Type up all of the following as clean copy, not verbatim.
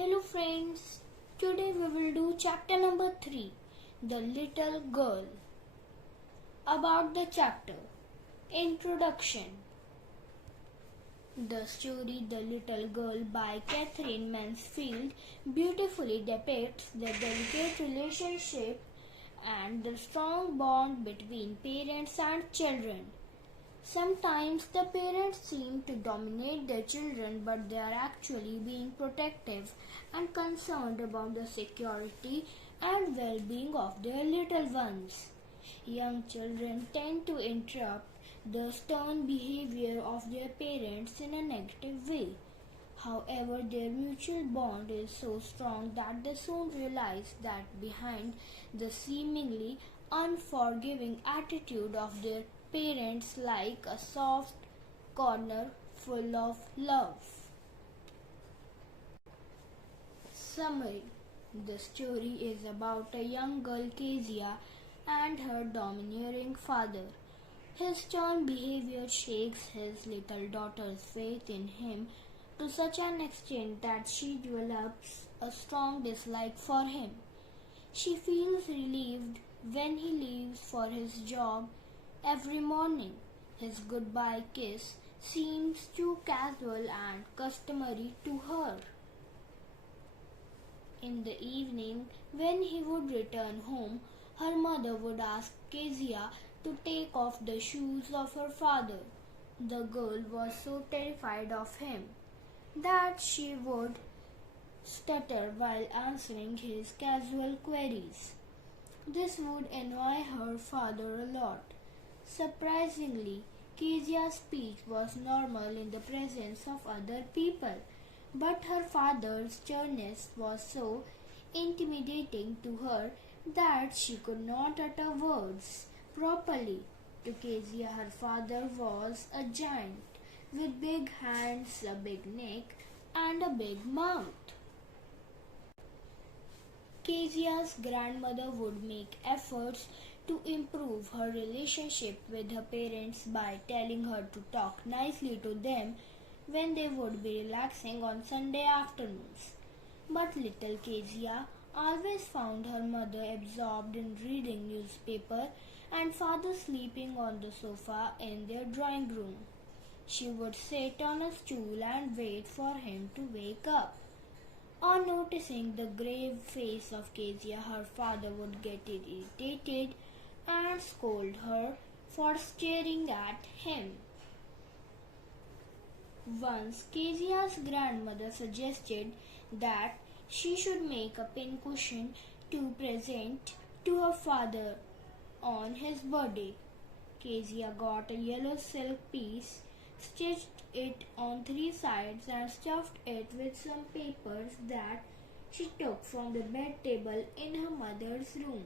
Hello friends, today we will do chapter number 3, The Little Girl. About the chapter, Introduction. The story The Little Girl by Catherine Mansfield beautifully depicts the delicate relationship and the strong bond between parents and children. Sometimes the parents seem to dominate their children, but they are actually being protective and concerned about the security and well-being of their little ones. Young children tend to interrupt the stern behavior of their parents in a negative way. However, their mutual bond is so strong that they soon realize that behind the seemingly unforgiving attitude of their parents like a soft corner full of love. Summary. The story is about a young girl Kezia and her domineering father. His stern behavior shakes his little daughter's faith in him to such an extent that she develops a strong dislike for him. She feels relieved when he leaves for his job every morning. His goodbye kiss seems too casual and customary to her. In the evening, when he would return home, her mother would ask Kezia to take off the shoes of her father. The girl was so terrified of him that she would stutter while answering his casual queries. This would annoy her father a lot. Surprisingly, Kezia's speech was normal in the presence of other people, but her father's sternness was so intimidating to her that she could not utter words properly. To Kezia, her father was a giant with big hands, a big neck, and a big mouth. Kezia's grandmother would make efforts to improve her relationship with her parents by telling her to talk nicely to them when they would be relaxing on Sunday afternoons. But little Kezia always found her mother absorbed in reading newspaper and father sleeping on the sofa in their drawing room. She would sit on a stool and wait for him to wake up. On noticing the grave face of Kezia, her father would get irritated and scold her for staring at him. Once, Kezia's grandmother suggested that she should make a pincushion to present to her father on his birthday. Kezia got a yellow silk piece, stitched it on 3 sides and stuffed it with some papers that she took from the bed table in her mother's room.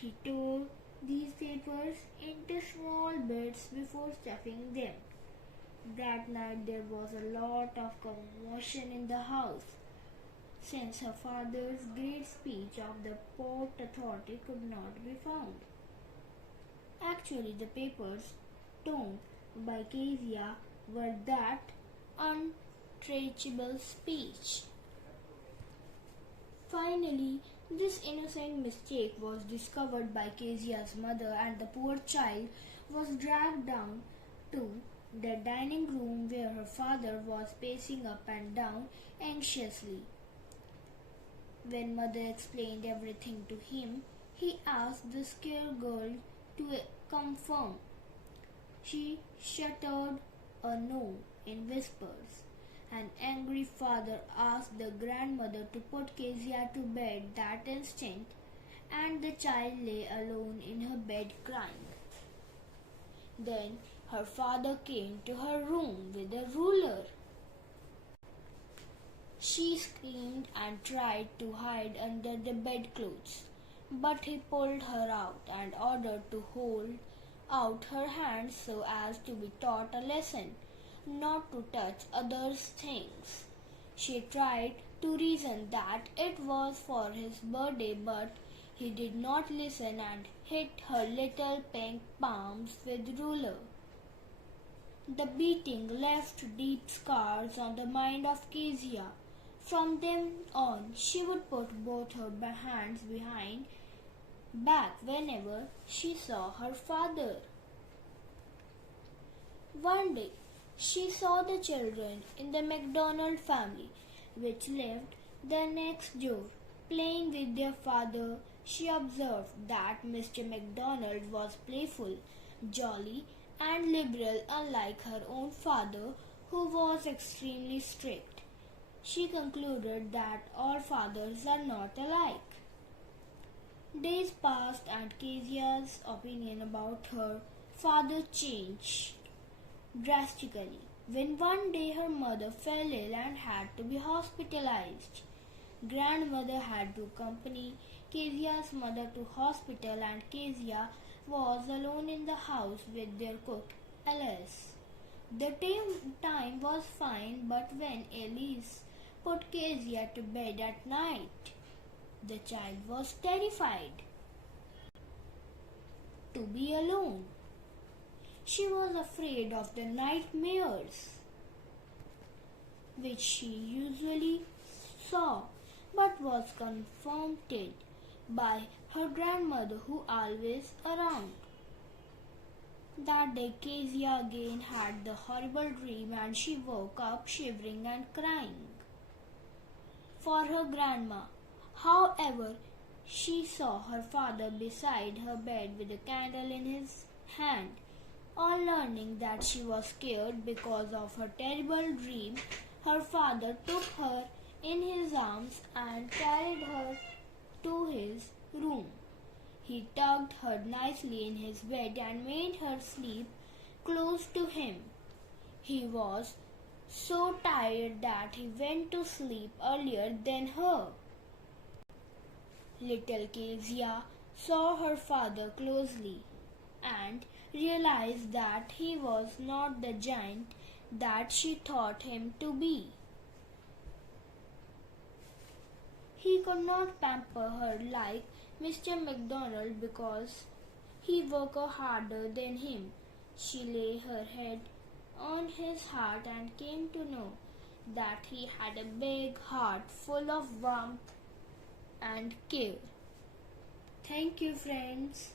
She tore these papers into small bits before stuffing them. That night there was a lot of commotion in the house, since her father's great speech of the Port Authority could not be found. Actually, the papers torn by Kezia were that untraceable speech. Finally, this innocent mistake was discovered by Kezia's mother, and the poor child was dragged down to the dining room where her father was pacing up and down anxiously. When mother explained everything to him, he asked the scared girl to confirm. She shuddered a no in whispers. An angry father asked the grandmother to put Kezia to bed that instant, and the child lay alone in her bed crying. Then her father came to her room with a ruler. She screamed and tried to hide under the bedclothes, but he pulled her out and ordered to hold out her hands so as to be taught a lesson not to touch others' things. She tried to reason that it was for his birthday, but he did not listen and hit her little pink palms with ruler. The beating left deep scars on the mind of Kezia. From then on, she would put both her hands behind back whenever she saw her father. One day, she saw the children in the MacDonald family, which lived the next door, playing with their father. She observed that Mr. MacDonald was playful, jolly, and liberal, unlike her own father, who was extremely strict. She concluded that all fathers are not alike. Days passed and Kezia's opinion about her father changed drastically when one day her mother fell ill and had to be hospitalized. Grandmother had to accompany Kezia's mother to hospital and Kezia was alone in the house with their cook Alice. The time was fine, but when Alice put Kezia to bed at night, the child was terrified to be alone. She was afraid of the nightmares which she usually saw, but was comforted by her grandmother who always around. That day Kezia again had the horrible dream and she woke up shivering and crying for her grandma. However, she saw her father beside her bed with a candle in his hand. On learning that she was scared because of her terrible dream, her father took her in his arms and carried her to his room. He tucked her nicely in his bed and made her sleep close to him. He was so tired that he went to sleep earlier than her. Little Kezia saw her father closely and realized that he was not the giant that she thought him to be. He could not pamper her like Mr. MacDonald because he worked harder than him. She lay her head on his heart and came to know that he had a big heart full of warmth and care. Thank you, friends.